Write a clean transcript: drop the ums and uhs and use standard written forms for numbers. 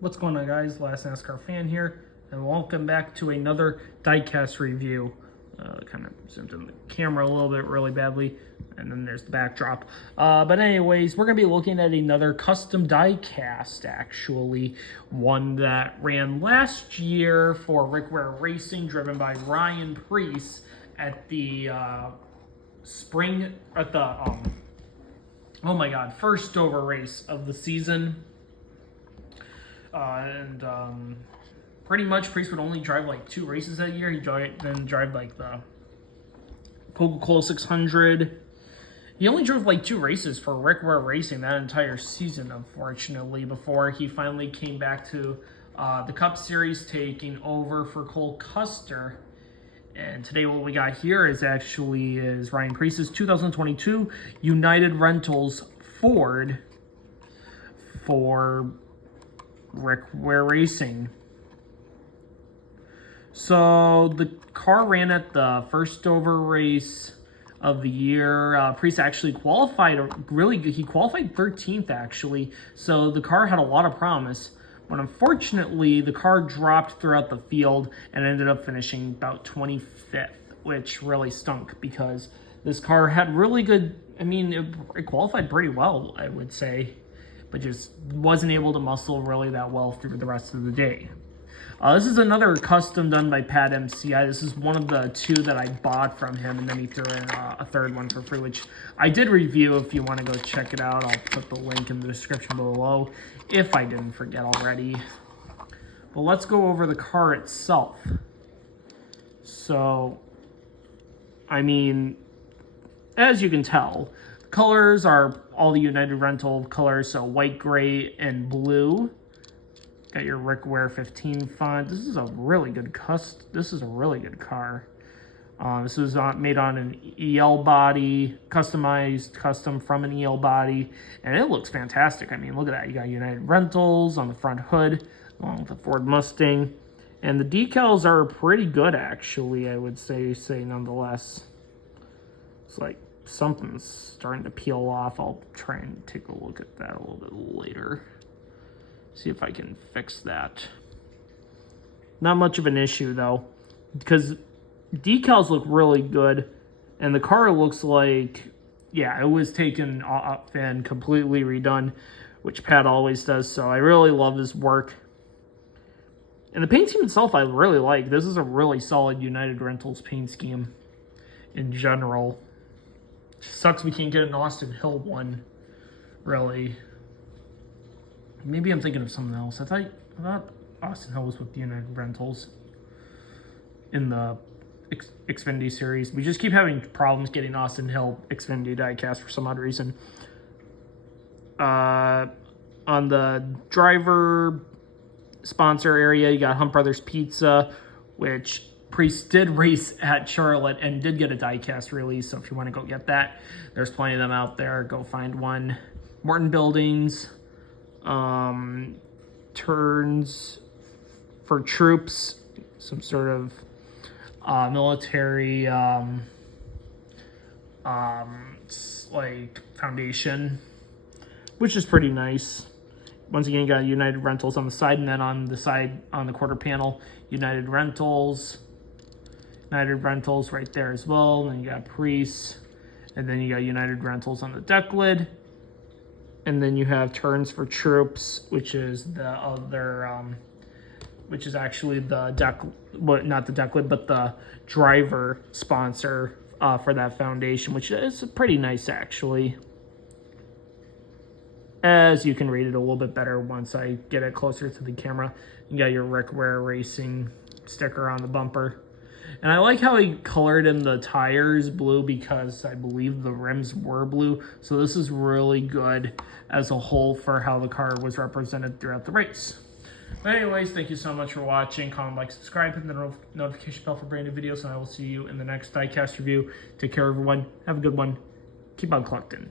What's going on, guys? Last NASCAR fan here, and welcome back to another diecast review. Kind of zoomed in the camera a little bit really badly, and then there's the backdrop. But anyways, we're going to be looking at another custom diecast, actually. One that ran last year for Rick Ware Racing, driven by Ryan Preece at the first over race of the season. Pretty much Preece would only drive like 2 races that year. He then drive like the Coca-Cola 600. He only drove like 2 races for Rick Ware Racing that entire season, unfortunately, before he finally came back to the Cup Series, taking over for Cole Custer. And today what we got here is Ryan Preece's 2022 United Rentals Ford for Rick Ware Racing. So the car ran at the first over race of the year. Preece actually qualified really good. He qualified 13th, actually. So the car had a lot of promise. But unfortunately, the car dropped throughout the field and ended up finishing about 25th, which really stunk because this car had really good, it qualified pretty well, I would say, but just wasn't able to muscle really that well through the rest of the day. This is another custom done by patmci. This is one of the 2 that I bought from him, and then he threw in a third one for free, which I did review. If you want to go check it out, I'll put the link in the description below if I didn't forget already. But let's go over the car itself. So, as you can tell, colors are all the United Rental colors, so white, gray, and blue. Got your Rick Ware 15 font. This is a really good car. This was made on an EL body, custom from an EL body, and it looks fantastic. Look at that. You got United Rentals on the front hood, along with the Ford Mustang, and the decals are pretty good, actually. I would say nonetheless. It's like something's starting to peel off. I'll try and take a look at that a little bit later. See if I can fix that. Not much of an issue though, because decals look really good, and the car looks like, yeah, it was taken off and completely redone, which Pat always does. So I really love his work. And the paint scheme itself, I really like. This is a really solid United Rentals paint scheme in general. Sucks we can't get an Austin Hill one, really. Maybe I'm thinking of something else. I thought Austin Hill was with the United Rentals in the Xfinity series. We just keep having problems getting Austin Hill Xfinity diecast for some odd reason. On the driver sponsor area, you got Hunt Brothers Pizza, which Preece did race at Charlotte and did get a diecast release, so if you want to go get that, there's plenty of them out there. Go find one. Morton Buildings, turns for troops, some sort of military like foundation, which is pretty nice. Once again, you got United Rentals on the side, and then on the side, on the quarter panel, United Rentals right there as well. Then you got Preece, and then you got United Rentals on the deck lid. And then you have turns for troops, which is the other, which is actually the deck, well, not the deck lid, but the driver sponsor for that foundation, which is pretty nice, actually. As you can read it a little bit better once I get it closer to the camera. You got your Rick Ware Racing sticker on the bumper. And I like how he colored in the tires blue because I believe the rims were blue. So this is really good as a whole for how the car was represented throughout the race. But anyways, thank you so much for watching. Comment, like, subscribe, hit the notification bell for brand new videos, and I will see you in the next diecast review. Take care, everyone. Have a good one. Keep on collecting.